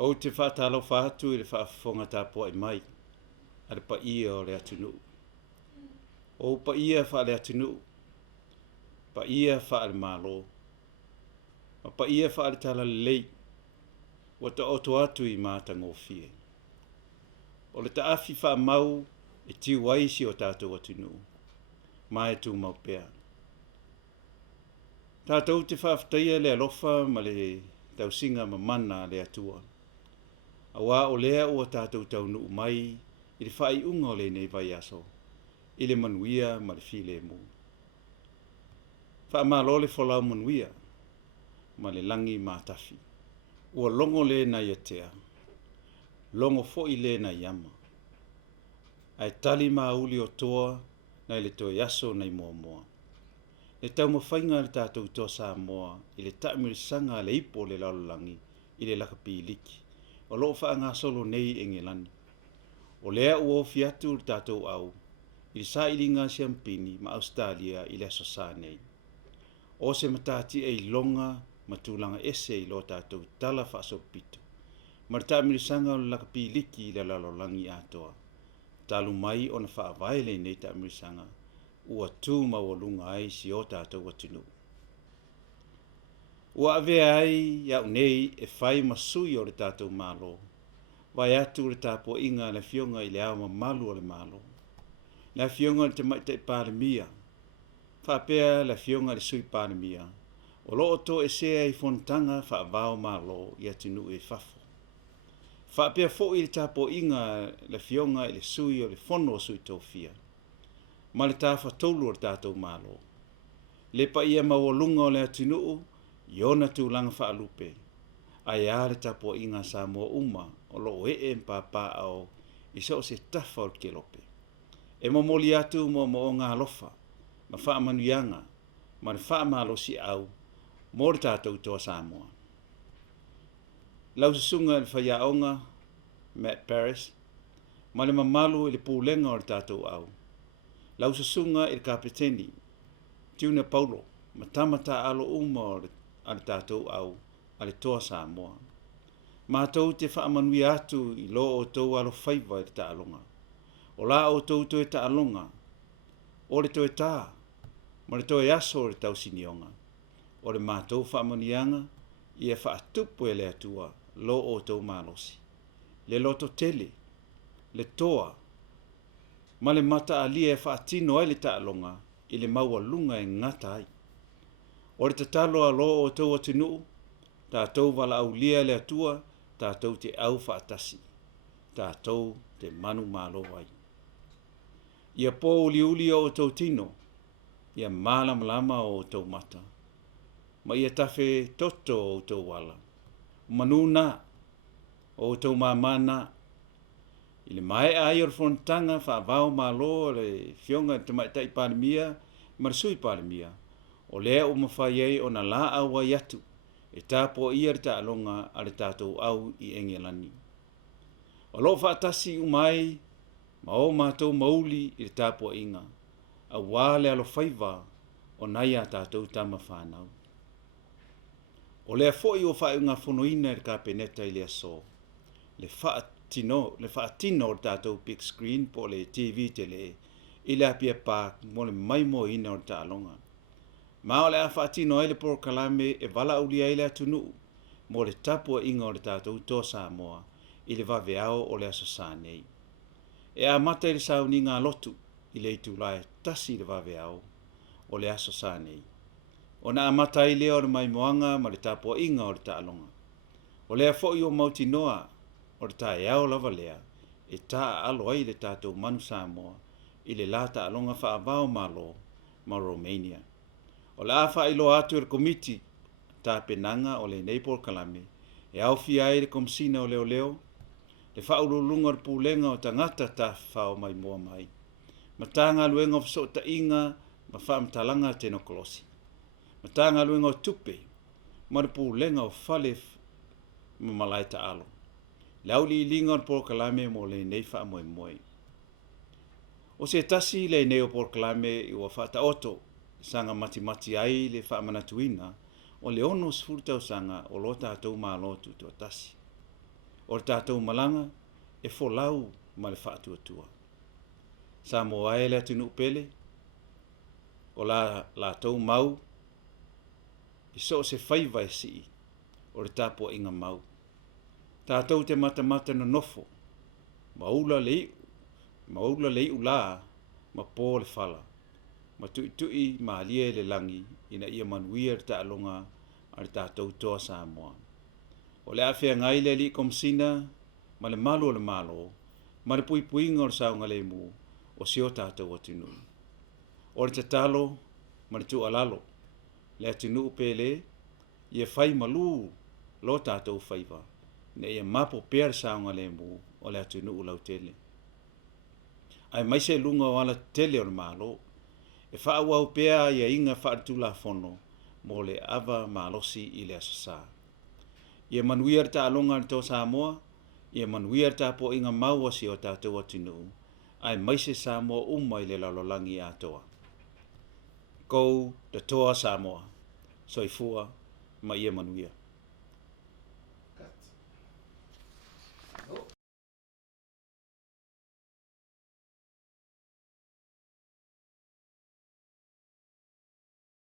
O te whaatalo whaatu i le whaafonga tāpua i mai. Ar pa ia o le atunu. O pa ia wha le atunu. Pa ia wha le malo. Pa ia wha le tala lei. Wa ta oto atu i māta ngofie. O le taafi wha mau e tiu waisi o tātou atunu. Mai tu mau pea. Tātou te whaaftaia le alofa ma le tausinga ma mana le atua. Awa o lea ua tātou taunu mai i le whai unga o le nei vai aso. I le manuia ma le file mu. Wha malo le wholau manuia ma le langi mātafi. Ua longo le na iatea. Longo fo i le na yama. Ai tali mauli o toa na le to yaso nei moa moa. Le tau mawhainga le tātou toa sa moa i le taimirisanga le ipo le lalolangi i le lakapi liki. O loo wha ngā solo nei engelani. O lea ua ofi atu le tātou au i le sa ili ngā siampini ma Australia i le asosa nei. O se matati e longa matulanga ese i lo tātou tala wha asopito. Ma le taimirisanga o le lakapi liki i le lalolangi atoa. Talu mai o na wha availe nei taimirisanga. Ua tū mawalunga ai si o tātou atunu. Ua ave ai iau nei e whai masui o le tātou malo. Vai atu le tāpua inga le fionga i le awa malu o le malo. Le fionga le te maita i pāremia. Whapea le fionga le sui pāremia. O loo to e sea i fontanga wha avao malo i atunu e fafo. Whapea fo i le tāpua inga le fionga i le sui o le fono o sui tofia. Ma le tāwha tolu o le tātou malo. Le pa ia mawalunga o le atinuu, iona tūlanga whaalupe. Ai a le tapua inga sa mua uma o lo e mpapa au i so se tafa o ke lope. E mamoli atu mo o ngā lofa, ma wha manuianga, ma le wha malo si au, mo le tātou toa sa mua. Lau susunga le whaiaonga, Matt Paris, ma le mamalu i le pūlenga o le tātou au. Lau susunga il kapiteni, Tuna Paulo, ma tamata alo uma o le tātou au, a le toa Samoa. Ma tau te whaamanui atu i lo o tau alo whaiva i le taalonga. O la o tau to e taalonga, o le to e tā, ma le to e aso o le tau sinionga. O le mātou whaamanianga, i e whaatupu e le atua, lo o tau malosi. Le loto tele, le toa, ma le mata alia e whaatino ai le taalonga i le maua lunga e ngata ai. O le tatalo a lo o tau atinu, tātou wala au lia le atua, tātou te au whaatasi, tātou te manu malo ai. Ia po uli o tau tino, ia malama o tau mata, ma ia tafe toto o tau wala. Manuna o tau mamana, I le mai ai o fontanga fa vao malo le fionga te mai tai palemia marsui palemia o le o mafai ai ona la awa yatu e tapo ia ta alonga ale tatou au I engelani o lo fa tasi umai ma o matou mauli I tapo inga a wale alo faiva o naia tatou tama whanau o le foi o fa unga fonoina le kapeneta I le aso le whaatino o tātou big screen po le TV tele I le apia pāk mo le maimo ina o tālonga. Ma o le a whaatino ai le por kalame e wala uli ai le atunu mo le tapua inga o le tātou tō Samoa I le waweao o le aso nei. E a mata I le sauni ngā lotu I le itulai tasi le waweao o le aso nei. O na amata I lea o le maimoanga ma le tapua inga o le tālonga. O le a foi o mautinoa o le tae au lava lea, e tā alo ai le tātou manu Samoa, I le la ta alonga whaavao malo, ma Romania. O le a whailo atu le komiti, tā penanga o le Neipol Kalame, e au fi ai le komsina o leo leo, le whaululunga le pūlenga o tangata tā whao mai mua mai. Ma tanga luenga o so ta inga, ma whaamtalanga teno kolosi. Ma tanga luenga o tupe, ma le pūlenga o whale ma malai ta alo. Lauli linga o por kalame mo le nei wha moe moe. O se tasi le nei o por kalame I wa whata oto, sanga mati ai le wha manatuina, o le ono sfurta o sanga o lo tātou mā lotu tua tasi. o tātou malanga e folau ma le whaatua. Samoa e le atunu pele, o la tau mau, i so se whaiva e si, o le tāpua inga mau. Tātou te mata no nofo, maula lei ula, ma pō le whala, ma tui ma alia le langi, ina ia manuia le taalonga, a le tātou toa Samoa. O le awhia ngai le li komsina, ma le malo, ma le puipuinga o le saunga le mu, o sio tātou atinu. O le tatalo, ma le tu alalo, le atinu pele, ia whai malu, lo tātou whaiva, ne ia mapo pēr saunga le mu, o le atinu lau tele. Ai mai se lunga o ala tele o le malo, e whaawau pēa ia inga whaatula fono, mo le ava malosi i le asasa. Ia manuia ta alonga to Samoa, ia manuia ta po inga maua si o tātou atinu, ai mai se Samoa umai le lalolangi atoa. Kou te toa Samoa, soifua ma ia manuia.